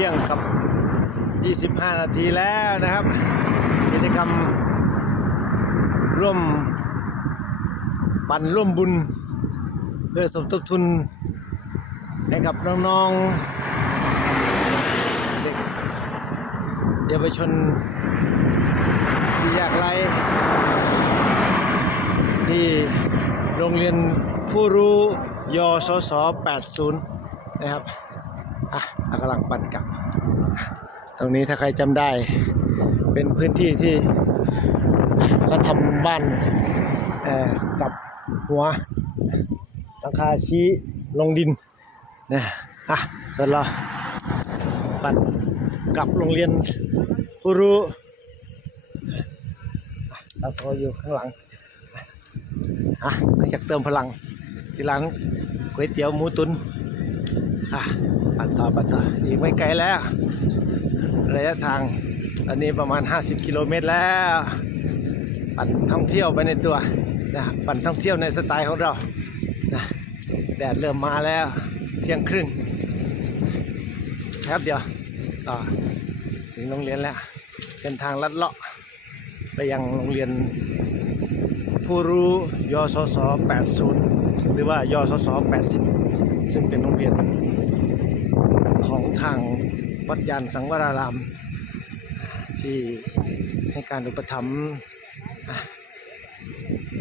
ที่ยงกับ 25 นาทีแล้วนะครับ กิจกรรมร่วมปั่นร่วมบุญเพื่อสมทบทุนให้กับน้องๆเด็กเยาวชนที่ยากไร้ที่โรงเรียนผู้รู้ยศศ80 นะครับ อะเรากำลังปั่นกลับ ตรงนี้ถ้าใครจำได้ เป็นพื้นที่ที่เขาทำบ้านกับหัวหลังคาชี้ลงดินนะอะเดี๋ยวเราปั่นกลับโรงเรียนผู้รู้เราโซอยู่ข้างหลังอะหลังจากเติมพลังที่ร้านก๋วยเตี๋ยวหมูตุนอะ ปั่นต่อปั่นต่ออีกไม่ไกลแล้ว ระยะทางตอนนี้ประมาณ 50 กิโลเมตรแล้ว ปั่นท่องเที่ยวไปในตัวนะปั่นท่องเที่ยวในสไตล์ของเรานะแดดเริ่มมาแล้วเที่ยงครึ่งแป๊บเดียวต่อถึงโรงเรียนแล้วเป็นทางลัดเลาะ ไปยังโรงเรียน ผู้รู้ยศศ80 หรือว่ายศศ80 ซึ่งเป็นโรงเรียน ทางวัดยานสังวราราม ที่ให้การอุปถัมภ์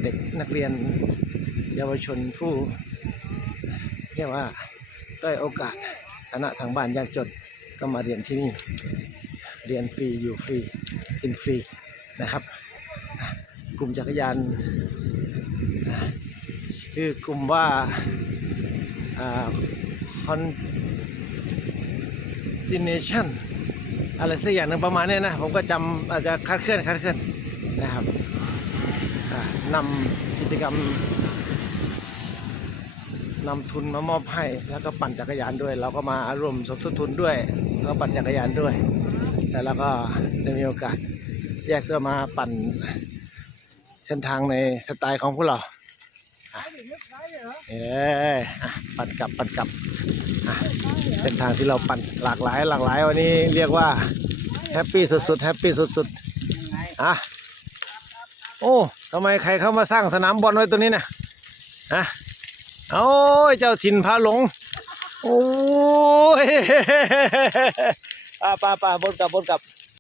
เด็กนักเรียนเยาวชนผู้เรียกว่าได้โอกาสฐานะทางบ้านยากจนก็มาเรียนที่นี่เรียนฟรีอยู่ฟรีกินฟรีนะครับ กลุ่มจักรยานอะชื่อกลุ่มว่าอ่าคอน destination อะไรสักอย่างหนึ่งประมาณนี้นะ ผมก็จำอาจจะคลาดเคลื่อนคลาดเคลื่อนนะครับนำกิจกรรมนำทุนมามอบให้แล้วก็ปั่นจักรยานด้วย เราก็มาร่วมสมทบทุนด้วยแล้วปั่นจักรยานด้วย แต่เราก็ได้มีโอกาสแยกตัวมาปั่นเส้นทางในสไตล์ของพวกเรา เออปั่นกลับปั่นกลับเส้นทางที่เราปั่นหลากหลายหลากหลายวันนี้เรียกว่าแฮปปี้สุดๆแฮปปี้สุดๆอะโอ้ทำไมใครเข้ามาสร้างสนามบอลไว้ตัวนี้เนี่ยฮะโอ้ยเจ้าถิ่นพาหลงโอ้ยอ่าป่าป่าบนกลับบนกลับ